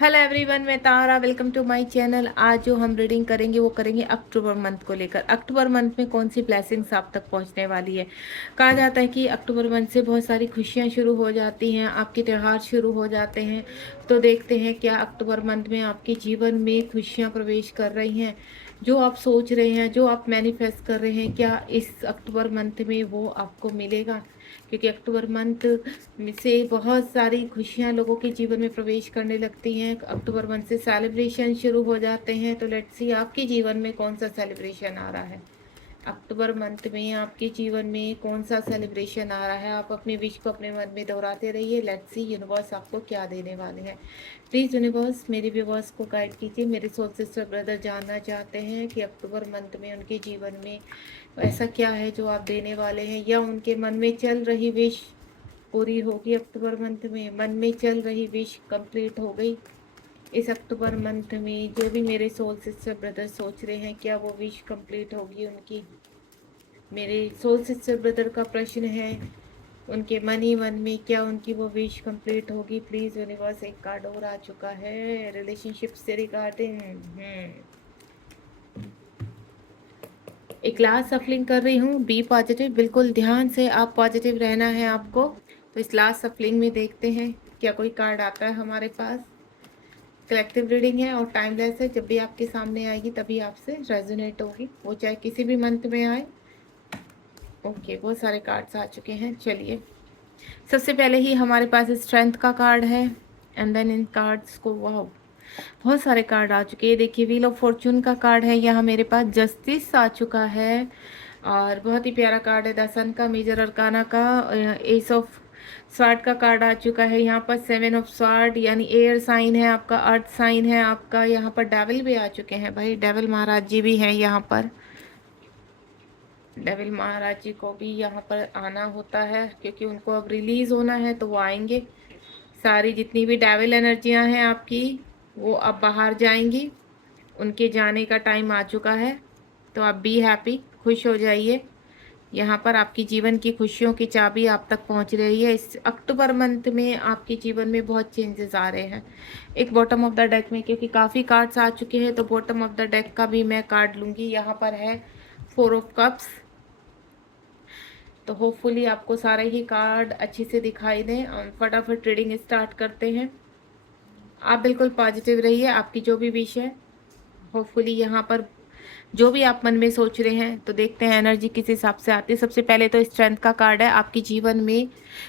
Hello everyone, मैं Tara. Welcome to my channel. आज जो हम रीडिंग करेंगे वो करेंगे अक्टूबर मंथ को लेकर। अक्टूबर मंथ में कौन सी ब्लेसिंग्स आप तक पहुंचने वाली है। कहा जाता है कि अक्टूबर मंथ से बहुत सारी खुशियां शुरू हो जाती हैं, आपके त्यौहार शुरू हो जाते हैं। तो देखते हैं क्या अक्टूबर मंथ में आपके जीवन में खुशियां प्रवेश कर रही हैं। जो आप सोच रहे हैं, जो आप मैनिफेस्ट कर रहे हैं, क्या इस अक्टूबर मंथ में वो आपको मिलेगा। क्योंकि अक्टूबर मंथ से बहुत सारी खुशियां लोगों के जीवन में प्रवेश करने लगती हैं। अक्टूबर मंथ से सेलिब्रेशन शुरू हो जाते हैं। तो लेट्स सी आपके जीवन में कौन सा सेलिब्रेशन आ रहा है। अक्टूबर मंथ में आपके जीवन में कौन सा सेलिब्रेशन आ रहा है। आप अपने विश को अपने मन में दोहराते रहिए। लेट्स सी यूनिवर्स आपको क्या देने वाले हैं। प्लीज़ यूनिवर्स मेरे व्यूवर्स को गाइड कीजिए। मेरे सोल सिस्टर ब्रदर जानना चाहते हैं कि अक्टूबर मंथ में उनके जीवन में ऐसा क्या है जो आप देने वाले हैं, या उनके मन में चल रही विश पूरी होगी। अक्टूबर मंथ में मन में चल रही विश कंप्लीट हो गई। इस अक्टूबर मंथ में जो भी मेरे सोल सिस्टर ब्रदर सोच रहे हैं, क्या वो विश कंप्लीट होगी उनकी। मेरे सोल सिस्टर ब्रदर का प्रश्न है, उनके मन ही मन में क्या उनकी वो विश कंप्लीट होगी। प्लीज यूनिवर्स, एक कार्ड और आ चुका है रिलेशनशिप से रिगार्डिंग। एक लास्ट सफलिंग कर रही हूँ। बी पॉजिटिव, बिल्कुल ध्यान से आप पॉजिटिव रहना है आपको। तो इस लास्ट सफलिंग में देखते हैं क्या कोई कार्ड आता है हमारे पास। कलेक्टिव रीडिंग है और टाइमलेस है। जब भी आपके सामने आएगी तभी आपसे रेजोनेट होगी, वो चाहे किसी भी मंथ में आए। ओके, बहुत सारे कार्ड्स आ चुके हैं। चलिए, सबसे पहले ही हमारे पास स्ट्रेंथ का कार्ड है। एंड देन इन कार्ड्स को, वाह, बहुत सारे कार्ड आ चुके हैं। देखिए, व्हील ऑफ फॉर्चून का कार्ड है यहाँ मेरे पास। जस्टिस आ चुका है और बहुत ही प्यारा कार्ड है द सन का, मेजर अरकाना का। एस ऑफ स्वार्ड का कार्ड आ चुका है यहाँ पर। सेवन ऑफ स्वार्ड यानी एयर साइन है आपका, अर्थ साइन है आपका। यहाँ पर डेविल भी आ चुके हैं भाई, डेविल महाराज जी भी हैं यहाँ पर। डेविल महाराज जी को भी यहाँ पर आना होता है क्योंकि उनको अब रिलीज होना है, तो वो आएंगे। सारी जितनी भी डेविल एनर्जियां हैं आपकी, वो अब बाहर जाएंगी। उनके जाने का टाइम आ चुका है। तो आप बी हैप्पी, खुश हो जाइए। यहाँ पर आपकी जीवन की खुशियों की चाबी आप तक पहुँच रही है। इस अक्टूबर मंथ में आपके जीवन में बहुत चेंजेस आ रहे हैं। एक बॉटम ऑफ द डेक में, क्योंकि काफ़ी कार्ड्स आ चुके हैं, तो बॉटम ऑफ द डेक का भी मैं कार्ड लूँगी। यहाँ पर है फोर ऑफ कप्स। तो होपफुली आपको सारे ही कार्ड अच्छे से दिखाई दें। फटाफट रीडिंग स्टार्ट करते हैं। आप बिल्कुल पॉजिटिव रहिए, आपकी जो भी विश है होपफुली यहाँ पर जो भी आप मन में सोच रहे हैं, तो देखते हैं एनर्जी किस हिसाब से आती है। सबसे पहले तो स्ट्रेंथ का कार्ड है। आपके जीवन में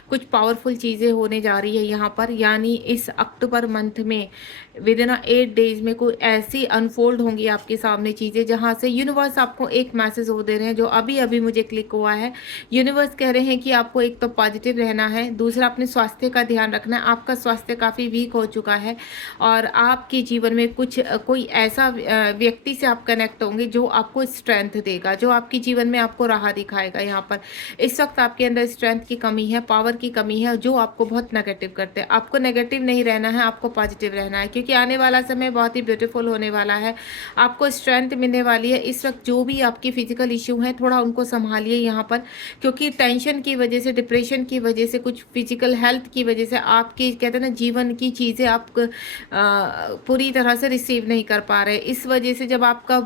कुछ पावरफुल चीज़ें होने जा रही है यहाँ पर, यानी इस अक्टूबर मंथ में विद इन 8 डेज में कोई ऐसी अनफोल्ड होंगी आपके सामने चीज़ें, जहाँ से यूनिवर्स आपको एक मैसेज वो दे रहे हैं जो अभी अभी मुझे क्लिक हुआ है। यूनिवर्स कह रहे हैं कि आपको एक तो पॉजिटिव रहना है, दूसरा अपने स्वास्थ्य का ध्यान रखना है। आपका स्वास्थ्य काफ़ी वीक हो चुका है और आपके जीवन में कुछ कोई ऐसा व्यक्ति से आप कनेक्ट होंगे जो आपको स्ट्रेंथ देगा, जो आपके जीवन में आपको राह दिखाएगा। यहाँ पर इस वक्त आपके अंदर स्ट्रेंथ की कमी है, पावर की कमी है, जो आपको बहुत नेगेटिव करते हैं। आपको नेगेटिव नहीं रहना है, आपको पॉजिटिव रहना है, क्योंकि आने वाला समय बहुत ही ब्यूटीफुल होने वाला है। आपको स्ट्रेंथ मिलने वाली है। इस वक्त जो भी आपकी फिजिकल इश्यू हैं, थोड़ा उनको संभालिए यहाँ पर, क्योंकि टेंशन की वजह से, डिप्रेशन की वजह से, कुछ फिजिकल हेल्थ की वजह से आपकी, कहते हैं ना, जीवन की चीज़ें आप पूरी तरह से रिसीव नहीं कर पा रहे। इस वजह से जब आपका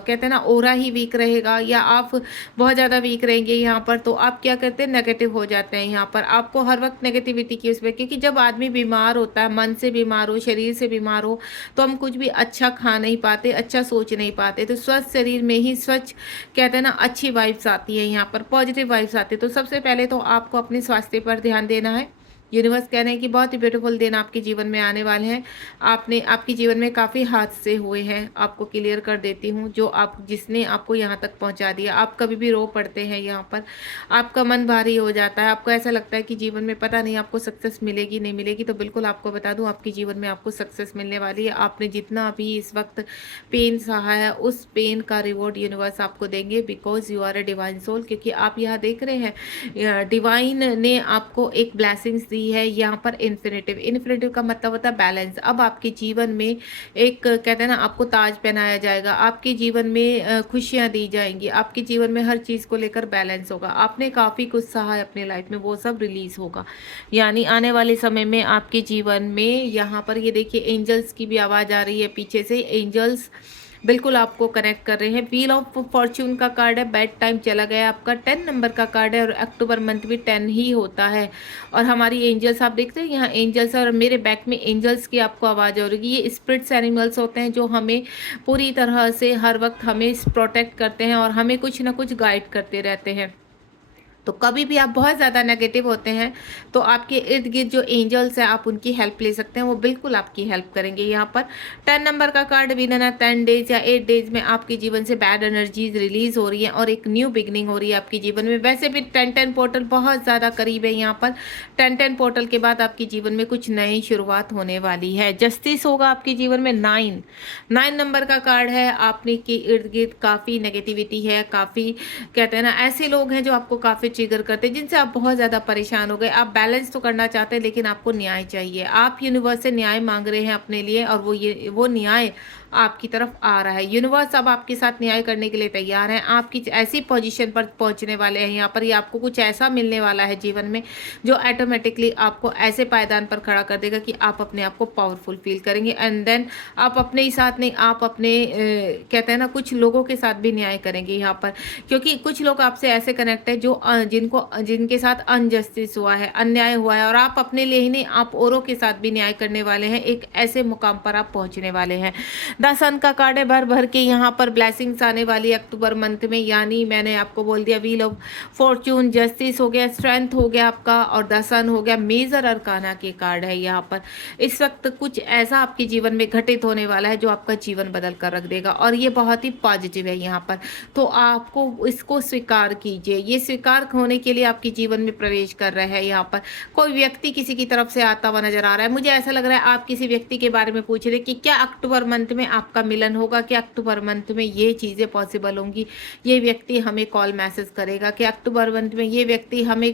कहते हैं ना ओरा ही वीक रहेगा, या आप बहुत ज़्यादा वीक रहेंगे यहाँ पर, तो आप क्या करते हैं, नेगेटिव हो जाते हैं। यहाँ पर आपको हर वक्त नेगेटिविटी की उसमें, क्योंकि जब आदमी बीमार होता है, मन से बीमार हो, शरीर से बीमार हो, तो हम कुछ भी अच्छा खा नहीं पाते, अच्छा सोच नहीं पाते। तो स्वस्थ शरीर में ही स्वच्छ, कहते हैं ना, अच्छी वाइब्स आती है, यहाँ पर पॉजिटिव वाइब्स आती है। तो सबसे पहले तो आपको अपने स्वास्थ्य पर ध्यान देना है। यूनिवर्स कह रहे हैं कि बहुत ही ब्यूटीफुल दिन आपके जीवन में आने वाले हैं। आपके जीवन में काफ़ी हादसे हुए हैं, आपको क्लियर कर देती हूँ, जो आप, जिसने आपको यहाँ तक पहुँचा दिया। आप कभी भी रो पड़ते हैं यहाँ पर, आपका मन भारी हो जाता है, आपको ऐसा लगता है कि जीवन में पता नहीं आपको सक्सेस मिलेगी नहीं मिलेगी। तो बिल्कुल आपको बता दूँ, आपके जीवन में आपको सक्सेस मिलने वाली है। आपने जितना भी इस वक्त पेन सहा है, उस पेन का रिवॉर्ड यूनिवर्स आपको देंगे, because you are a divine soul. क्योंकि आप यहाँ देख रहे हैं, डिवाइन ने आपको एक ब्लेसिंग्स दी 3 है यहाँ पर इन्फिनिटिव। इन्फिनिटिव का मतलब होता है बैलेंस। अब आपके जीवन में एक कहते हैं ना, आपको ताज पहनाया जाएगा, आपके जीवन में खुशियाँ दी जाएंगी, आपके जीवन में हर चीज़ को लेकर बैलेंस होगा। आपने काफ़ी कुछ सहा है अपनी लाइफ में, वो सब रिलीज होगा। यानी आने वाले समय में आपके जीवन में यहाँ पर ये देखिए एंजल्स की भी आवाज़ आ रही है पीछे से। एंजल्स बिल्कुल आपको कनेक्ट कर रहे हैं। व्हील ऑफ फॉर्च्यून का कार्ड है, बैड टाइम चला गया आपका। 10 नंबर का कार्ड है और अक्टूबर मंथ भी 10 ही होता है। और हमारी एंजल्स आप देखते हैं यहाँ एंजल्स, और मेरे बैक में एंजल्स की आपको आवाज़ हो रही है। ये स्पिरिट्स एनिमल्स होते हैं जो हमें पूरी तरह से हर वक्त हमें प्रोटेक्ट करते हैं और हमें कुछ ना कुछ गाइड करते रहते हैं। तो कभी भी आप बहुत ज़्यादा नेगेटिव होते हैं तो आपके इर्द गिर्द जो एंजल्स हैं आप उनकी हेल्प ले सकते हैं, वो बिल्कुल आपकी हेल्प करेंगे। यहाँ पर 10 नंबर का कार्ड विद इन 10 डेज या 8 डेज में आपके जीवन से बैड एनर्जीज रिलीज हो रही है और एक न्यू बिगनिंग हो रही है आपके जीवन में। वैसे भी 10-10 पोर्टल बहुत ज़्यादा करीब है। यहाँ पर 10-10 पोर्टल के बाद आपके जीवन में कुछ नई शुरुआत होने वाली है। जस्टिस होगा आपके जीवन में। 9 नंबर का कार्ड है। आपने के इर्द गिर्द काफ़ी नेगेटिविटी है, काफ़ी कहते हैं ना ऐसे लोग हैं जो आपको काफ़ी ट्रिगर करते हैं, जिनसे आप बहुत ज़्यादा परेशान हो गए। आप बैलेंस तो करना चाहते हैं लेकिन आपको न्याय चाहिए। आप यूनिवर्स से न्याय मांग रहे हैं अपने लिए और वो न्याय आपकी तरफ आ रहा है। यूनिवर्स अब आपके साथ न्याय करने के लिए तैयार है। आपकी ऐसी पोजीशन पर पहुंचने वाले हैं यहाँ पर, ये आपको कुछ ऐसा मिलने वाला है जीवन में जो ऑटोमेटिकली आपको ऐसे पायदान पर खड़ा कर देगा कि आप अपने आप को पावरफुल फील करेंगे। एंड देन आप अपने ही साथ नहीं, आप अपने कहते हैं ना कुछ लोगों के साथ भी न्याय करेंगे यहाँ पर, क्योंकि कुछ लोग आपसे ऐसे कनेक्ट है जो जिनके साथ अनजस्टिस हुआ है, अन्याय हुआ है, और आप अपने लिए ही नहीं आप औरों के साथ भी न्याय करने वाले हैं। एक ऐसे मुकाम पर आप पहुंचने वाले हैं। 10 अंक का कार्ड है। भर भर के यहाँ पर ब्लेसिंग्स आने वाली है अक्टूबर मंथ में। यानी मैंने आपको बोल दिया व्हील ऑफ फॉर्च्यून, जस्टिस हो गया, स्ट्रेंथ हो गया आपका, और 10 हो गया। मेजर अरकाना के कार्ड है यहाँ पर। इस वक्त कुछ ऐसा आपके जीवन में घटित होने वाला है जो आपका जीवन बदल कर रख देगा, और ये बहुत ही पॉजिटिव है यहाँ पर। तो आपको इसको स्वीकार कीजिए। ये स्वीकार होने के लिए आपके जीवन में प्रवेश कर रहा है। यहाँ पर कोई व्यक्ति किसी की तरफ से आता हुआ नजर आ रहा है। मुझे ऐसा लग रहा है आप किसी व्यक्ति के बारे में पूछ रहे कि क्या अक्टूबर मंथ में आपका मिलन होगा, क्या अक्टूबर मंथ में ये चीज़ें पॉसिबल होंगी, ये व्यक्ति हमें कॉल मैसेज करेगा, क्या अक्टूबर मंथ में ये व्यक्ति हमें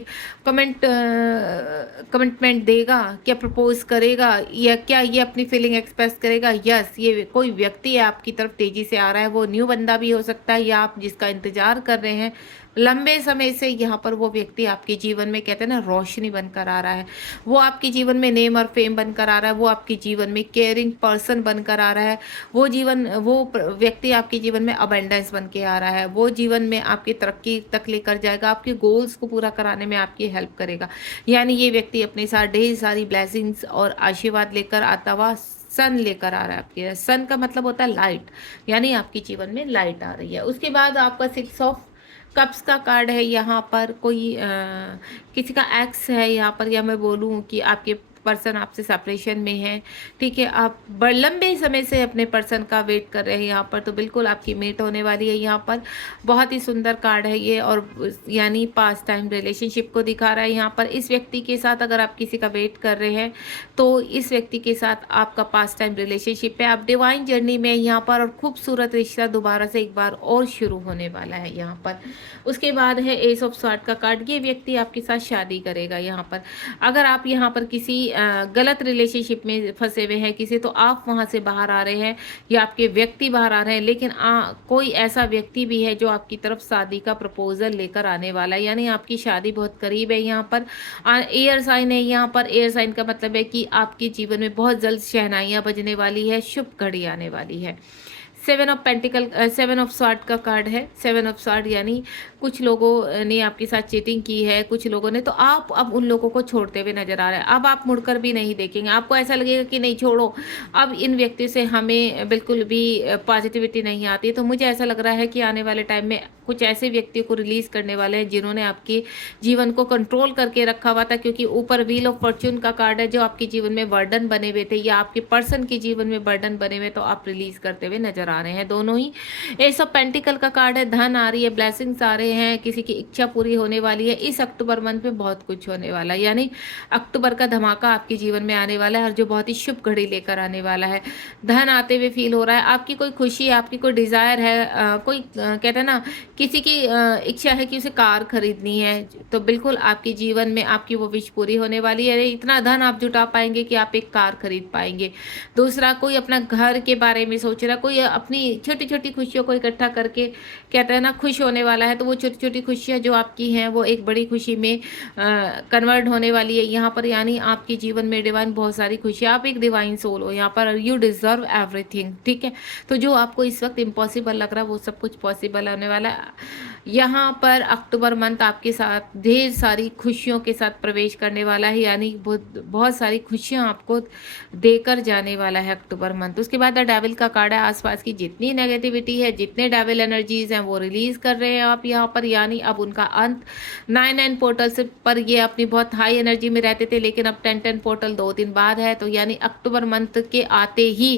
कमिटमेंट देगा, क्या प्रपोज करेगा, या क्या ये अपनी फीलिंग एक्सप्रेस करेगा। यस, ये कोई व्यक्ति है आपकी तरफ तेजी से आ रहा है। वो न्यू बंदा भी हो सकता है या आप जिसका इंतजार कर रहे हैं लंबे समय से। यहाँ पर वो व्यक्ति आपके जीवन में कहते हैं ना रोशनी बनकर आ रहा है। वो आपके जीवन में नेम और फेम बनकर आ रहा है। वो आपके जीवन में केयरिंग पर्सन बनकर आ रहा है। वो व्यक्ति आपके जीवन में अबेंडेंस बन के आ रहा है। वो जीवन में आपकी तरक्की तक लेकर जाएगा, आपके गोल्स को पूरा कराने में आपकी हेल्प करेगा। यानी ये व्यक्ति अपने साथ ढेर सारी ब्लेसिंग्स और आशीर्वाद लेकर आता हुआ सन लेकर आ रहा है आपके। सन का मतलब होता है लाइट, यानी आपके जीवन में लाइट आ रही है। उसके बाद आपका 6 ऑफ कप्स का कार्ड है। यहाँ पर कोई किसी का एक्स है यहाँ पर, या मैं बोलूँ कि आपके पर्सन आपसे सेपरेशन में है। ठीक है, आप लंबे समय से अपने पर्सन का वेट कर रहे हैं यहाँ पर, तो बिल्कुल आपकी मीट होने वाली है यहाँ पर। बहुत ही सुंदर कार्ड है ये, और यानी पास्ट टाइम रिलेशनशिप को दिखा रहा है यहाँ पर। इस व्यक्ति के साथ अगर आप किसी का वेट कर रहे हैं तो इस व्यक्ति के साथ आपका पास्ट टाइम रिलेशनशिप है। आप डिवाइन जर्नी में यहाँ पर, और खूबसूरत रिश्ता दोबारा से एक बार और शुरू होने वाला है यहाँ पर। उसके बाद है एस ऑफ स्वॉर्ड का कार्ड। ये व्यक्ति आपके साथ शादी करेगा यहाँ पर। अगर आप यहाँ पर किसी गलत रिलेशनशिप में फंसे हुए हैं किसी, तो आप वहां से बाहर आ रहे हैं या आपके व्यक्ति बाहर आ रहे हैं, लेकिन कोई ऐसा व्यक्ति भी है जो आपकी तरफ शादी का प्रपोजल लेकर आने वाला है। यानी आपकी शादी बहुत करीब है यहाँ पर। एयर साइन है यहाँ पर। एयर साइन का मतलब है कि आपके जीवन में बहुत जल्द शहनाइयाँ बजने वाली है, शुभ घड़ी आने वाली है। 7 ऑफ स्वॉर्ड का कार्ड है। 7 ऑफ स्वॉर्ड यानी कुछ लोगों ने आपके साथ चीटिंग की है, कुछ लोगों ने, तो आप अब उन लोगों को छोड़ते हुए नजर आ रहे हैं। अब आप मुड़कर भी नहीं देखेंगे। आपको ऐसा लगेगा कि नहीं छोड़ो, अब इन व्यक्तियों से हमें बिल्कुल भी पॉजिटिविटी नहीं आती। तो मुझे ऐसा लग रहा है कि आने वाले टाइम में कुछ ऐसे व्यक्तियों को रिलीज करने वाले हैं जिन्होंने आपके जीवन को कंट्रोल करके रखा हुआ था, क्योंकि ऊपर व्हील ऑफ फॉर्च्यून का कार्ड है। जो आपके जीवन में बर्डन बने हुए थे या आपके पर्सन के जीवन में बर्डन बने हुए, तो आप रिलीज करते हुए नजर आ रहे हैं दोनों ही। एस ऑफ पेंटिकल का कार्ड है, धन आ रही है, ब्लेसिंग्स आ रहे हैं, किसी की इच्छा पूरी होने वाली है। इस अक्टूबर मंथ में बहुत कुछ होने वाला है, यानी अक्टूबर का धमाका आपके जीवन में आने वाला है और जो बहुत ही शुभ घड़ी लेकर आने वाला है। धन आते हुए फील हो रहा है, आपकी कोई खुशी है, आपकी कोई डिज़ायर है, कोई कहते हैं ना किसी की इच्छा है कि उसे कार खरीदनी है, तो बिल्कुल आपके जीवन में आपकी वो विश पूरी होने वाली है। इतना धन आप जुटा पाएंगे कि आप एक कार खरीद पाएंगे। दूसरा, कोई अपना घर के बारे में सोच रहा, कोई अपनी छोटी छोटी खुशियों को इकट्ठा करके कहते हैं ना खुश होने वाला है, तो वो छोटी छोटी खुशियाँ जो आपकी हैं वो एक बड़ी खुशी में कन्वर्ट होने वाली है यहाँ पर। यानी आपके जीवन में डिवाइन बहुत सारी खुशियाँ, आप एक डिवाइन सोल हो यहाँ पर, यू डिजर्व एवरीथिंग, ठीक है। तो जो आपको इस वक्त इम्पॉसिबल लग रहा है वो सब कुछ पॉसिबल होने वाला है। यहाँ पर अक्टूबर मंथ आपके साथ ढेर सारी खुशियों के साथ प्रवेश करने वाला है, यानी बहुत बहुत सारी खुशियाँ आपको देकर जाने वाला है अक्टूबर मंथ। उसके बाद द डेविल का कार्ड है, आसपास की जितनी नेगेटिविटी है, जितने डेविल एनर्जीज हैं वो रिलीज कर रहे हैं आप यहाँ पर, यानी अब उनका अंत 9-9 पोर्टल से पर ये अपनी बहुत हाई एनर्जी में रहते थे, लेकिन अब 10-10 पोर्टल 2 दिन बाद है, तो यानी अक्टूबर मंथ के आते ही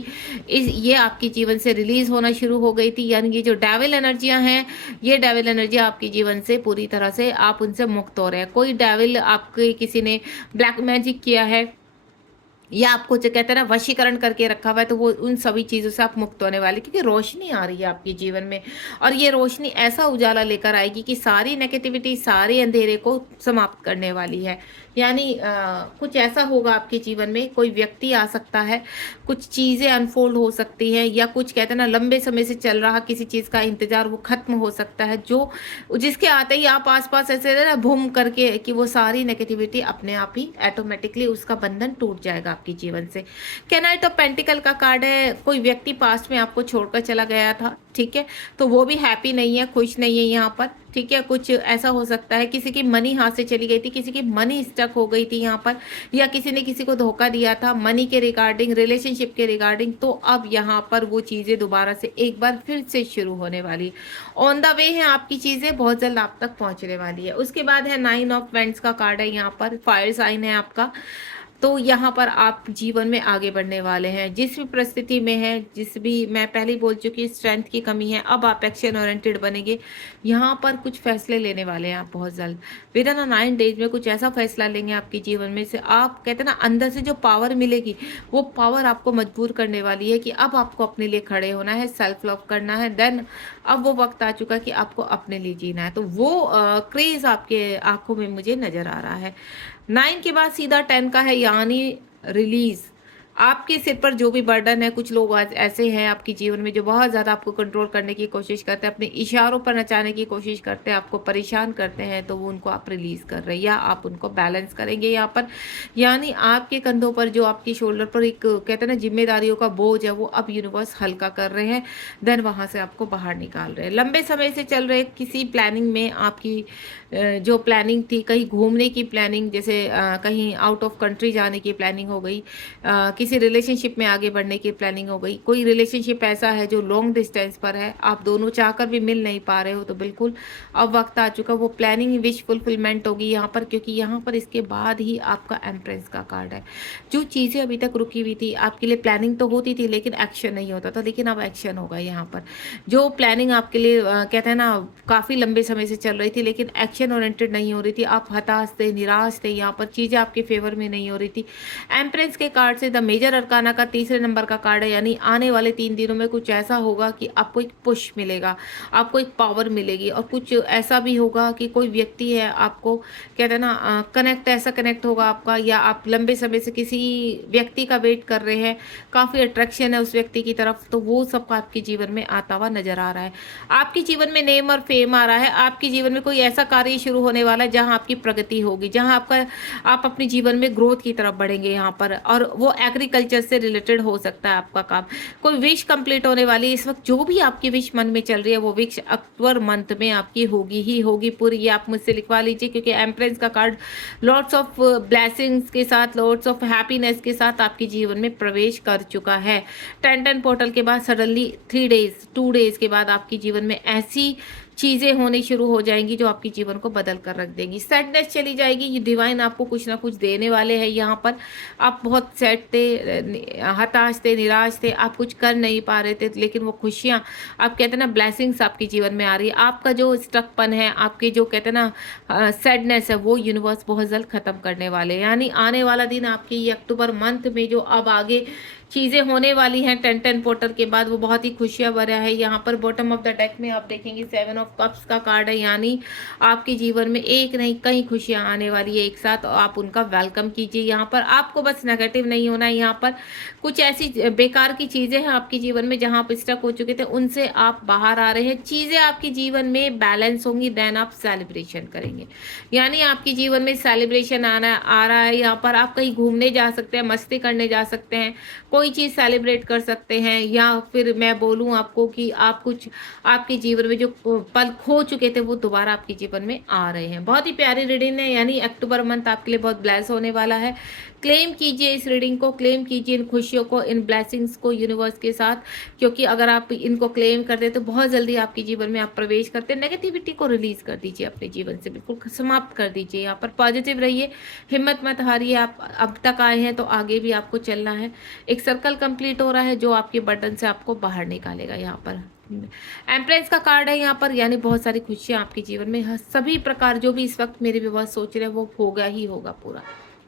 ये आपके जीवन से रिलीज होना शुरू हो गई थी। यानी ये जो डेविल एनर्जियां हैं, ये डेविल एनर्जी आपके जीवन से पूरी तरह से आप उनसे मुक्त हो रहे हैं। कोई डेविल आपके किसी ने ब्लैक मैजिक किया है या आपको जो कहते हैं ना वशीकरण करके रखा हुआ है, तो वो उन सभी चीज़ों से आप मुक्त होने वाले, क्योंकि रोशनी आ रही है आपके जीवन में और ये रोशनी ऐसा उजाला लेकर आएगी कि सारी नेगेटिविटी, सारे अंधेरे को समाप्त करने वाली है। यानी कुछ ऐसा होगा आपके जीवन में, कोई व्यक्ति आ सकता है, कुछ चीज़ें अनफोल्ड हो सकती हैं, या कुछ कहते हैं ना लंबे समय से चल रहा किसी चीज़ का इंतजार वो खत्म हो सकता है, जो जिसके आते ही आप आसपास ऐसे ना भूम करके कि वो सारी नेगेटिविटी अपने आप ही ऑटोमेटिकली उसका बंधन टूट जाएगा आपके जीवन से। नाइट ऑफ पेंटिकल का कार्ड है, कोई व्यक्ति पास्ट में आपको छोड़कर चला गया था, ठीक है, तो वो भी हैप्पी नहीं है, खुश नहीं है यहाँ पर, ठीक है। कुछ ऐसा हो सकता है किसी की मनी हाथ से चली गई थी, किसी की मनी स्टक हो गई थी यहाँ पर, या किसी ने किसी को धोखा दिया था मनी के रिगार्डिंग, रिलेशनशिप के रिगार्डिंग, तो अब यहाँ पर वो चीज़ें दोबारा से एक बार फिर से शुरू होने वाली, ऑन द वे है, आपकी चीज़ें बहुत जल्द आप तक पहुँचने वाली है। उसके बाद है 9 ऑफ वेंट्स का कार्ड है, यहाँ पर फायर साइन है आपका, तो यहाँ पर आप जीवन में आगे बढ़ने वाले हैं, जिस भी परिस्थिति में है, जिस भी, मैं पहले ही बोल चुकी स्ट्रेंथ की कमी है, अब आप एक्शन ओरिएंटेड बनेंगे। यहाँ पर कुछ फैसले लेने वाले हैं आप बहुत जल्द, विद इन 9 डेज में कुछ ऐसा फैसला लेंगे आपके जीवन में से, आप कहते हैं ना अंदर से जो पावर मिलेगी वो पावर आपको मजबूर करने वाली है कि अब आपको अपने लिए खड़े होना है, सेल्फ लव करना है। देन अब वो वक्त आ चुका कि आपको अपने लिए जीना है, तो वो क्रेज आपके आंखों में मुझे नजर आ रहा है। 9 के बाद सीधा 10 का है, यानी रिलीज। आपके सिर पर जो भी बर्डन है, कुछ लोग आज ऐसे हैं आपके जीवन में जो बहुत ज़्यादा आपको कंट्रोल करने की कोशिश करते हैं, अपने इशारों पर नचाने की कोशिश करते हैं, आपको परेशान करते हैं, तो वो उनको आप रिलीज़ कर रहे हैं या आप उनको बैलेंस करेंगे यहाँ पर। यानी आपके कंधों पर जो आपकी शोल्डर पर एक कहते हैं ना जिम्मेदारियों का बोझ है, वो अब यूनिवर्स हल्का कर रहे हैं, देन वहाँ से आपको बाहर निकाल रहे हैं। लंबे समय से चल रहे किसी प्लानिंग में आपकी जो प्लानिंग थी, कहीं घूमने की प्लानिंग, जैसे कहीं आउट ऑफ कंट्री जाने की प्लानिंग हो गई, किसी रिलेशनशिप में आगे बढ़ने की प्लानिंग हो गई, कोई रिलेशनशिप ऐसा है जो लॉन्ग डिस्टेंस पर है, आप दोनों चाहकर भी मिल नहीं पा रहे हो, तो बिल्कुल अब वक्त आ चुका, वो प्लानिंग विश फुलफिलमेंट होगी यहाँ पर, क्योंकि यहाँ पर इसके बाद ही आपका एम्प्रेस का कार्ड है। जो चीज़ें अभी तक रुकी हुई थी, आपके लिए प्लानिंग तो होती थी लेकिन एक्शन नहीं होता था, लेकिन अब एक्शन होगा यहाँ पर। जो प्लानिंग आपके लिए कहते हैं ना काफ़ी लंबे समय से चल रही थी लेकिन एक्शन ओरिएंटेड नहीं हो रही थी, आप हताश थे, निराश थे, यहाँ पर चीज़ें आपके फेवर में नहीं हो रही थी। एम्प्रेस के कार्ड से द मेजर अरकाना का तीसरे नंबर का कार्ड है, यानी आने वाले 3 दिनों में कुछ ऐसा होगा कि आपको एक पुश मिलेगा, आपको एक पावर मिलेगी, और कुछ ऐसा भी होगा कि कोई व्यक्ति है आपको कहते हैं ना कनेक्ट, ऐसा कनेक्ट होगा आपका, या आप लंबे समय से किसी व्यक्ति का वेट कर रहे हैं, काफ़ी अट्रैक्शन है उस व्यक्ति की तरफ, तो वो सब आपके जीवन में आता हुआ नजर आ रहा है। आपके जीवन में नेम और फेम आ रहा है, आपके जीवन में कोई ऐसा कार्य शुरू होने वाला है जहां आपकी प्रगति होगी, जहां आप अपने जीवन में ग्रोथ की तरफ बढ़ेंगे यहाँ पर, और वो एग्रीकल्चर से रिलेटेड हो सकता है आपका काम। कोई विश कंप्लीट होने वाली, इस वक्त जो भी आपकी विश मन में चल रही है वो विश अक्टूबर मंथ में आपकी होगी ही होगी पूरी, ये आप मुझसे लिखवा लीजिए, क्योंकि एम्प्रेस का कार्ड लॉट्स ऑफ ब्लेसिंग्स के साथ, लॉट्स ऑफ हैप्पीनेस के साथ आपके जीवन में प्रवेश कर चुका है। 10-10 पोर्टल के बाद सडनली 2 डेज के बाद आपके जीवन में ऐसी चीज़ें होनी शुरू हो जाएँगी जो आपके जीवन को बदल कर रख देंगी। सैडनेस चली जाएगी, ये डिवाइन आपको कुछ ना कुछ देने वाले हैं यहाँ पर। आप बहुत सैड थे, हताश थे, निराश थे, आप कुछ कर नहीं पा रहे थे, लेकिन वो खुशियाँ, आप कहते हैं ना, ब्लेसिंग्स आपके जीवन में आ रही है। आपका जो स्टकपन है, आपके जो कहते हैं ना सैडनेस है, वो यूनिवर्स बहुत जल्द खत्म करने वाले हैं। यानी आने वाला दिन आपके ये अक्टूबर मंथ में जो अब आगे चीज़ें होने वाली हैं 10-10 पोर्टर के बाद, वो बहुत ही खुशियाँ भरा है। यहाँ पर बॉटम ऑफ द डेक में आप देखेंगे 7 ऑफ कप्स का कार्ड है, यानी आपके जीवन में एक नहीं कई खुशियाँ आने वाली है एक साथ, और आप उनका वेलकम कीजिए। यहाँ पर आपको बस नेगेटिव नहीं होना है। यहाँ पर कुछ ऐसी बेकार की चीज़ें हैं आपके जीवन में जहाँ आप स्टक हो चुके थे, उनसे आप बाहर आ रहे हैं। चीज़ें आपके जीवन में बैलेंस होंगी, देन आप सेलिब्रेशन करेंगे। यानी आपके जीवन में सेलिब्रेशन आ रहा है। यहाँ पर आप कहीं घूमने जा सकते हैं, मस्ती करने जा सकते हैं, कोई चीज़ सेलिब्रेट कर सकते हैं, या फिर मैं बोलूँ आपको कि आप कुछ आपके जीवन में जो पल खो चुके थे, वो दोबारा आपके जीवन में आ रहे हैं। बहुत ही प्यारी रीडिंग है, यानी अक्टूबर मंथ आपके लिए बहुत ब्लेस होने वाला है। क्लेम कीजिए इस रीडिंग को, क्लेम कीजिए इन खुशियों को, इन ब्लेसिंग्स को यूनिवर्स के साथ, क्योंकि अगर आप इनको क्लेम करते हैं तो बहुत जल्दी आपके जीवन में आप प्रवेश करते हैं। नेगेटिविटी को रिलीज कर दीजिए अपने जीवन से, बिल्कुल समाप्त कर दीजिए। यहाँ पर पॉजिटिव रहिए, हिम्मत मत हारिए। आप अब तक आए हैं तो आगे भी आपको चलना है। एक सर्कल कंप्लीट हो रहा है जो आपके बटन से आपको बाहर निकालेगा। यहाँ पर एम्प्रेस का कार्ड है यहाँ पर, यानी बहुत सारी खुशियाँ आपके जीवन में, सभी प्रकार जो भी इस वक्त मेरे भी बहुत सोच रहे हैं वो होगा ही होगा पूरा।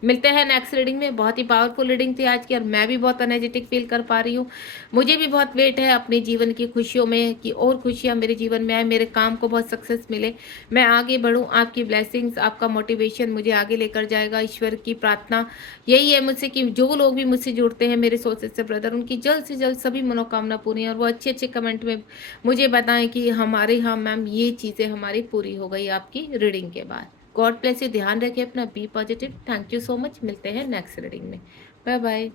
मिलते हैं नेक्स्ट रीडिंग में। बहुत ही पावरफुल रीडिंग थी आज की, और मैं भी बहुत एनर्जेटिक फील कर पा रही हूँ। मुझे भी बहुत वेट है अपने जीवन की खुशियों में कि और खुशियाँ मेरे जीवन में आए, मेरे काम को बहुत सक्सेस मिले, मैं आगे बढ़ूँ। आपकी ब्लेसिंग्स, आपका मोटिवेशन मुझे आगे लेकर जाएगा। ईश्वर की प्रार्थना यही है मुझसे कि जो लोग भी मुझसे जुड़ते हैं, मेरे सोर्सेज से ब्रदर, उनकी जल्द से जल्द सभी मनोकामना पूरी हैं, और वो अच्छे अच्छे कमेंट में मुझे बताएं कि हमारे यहाँ मैम ये चीज़ें हमारी पूरी हो गई आपकी रीडिंग के बाद। गॉड ब्लेस यू, ध्यान रखें अपना, be positive. Thank you so much. मिलते हैं नेक्स्ट रीडिंग में। Bye bye.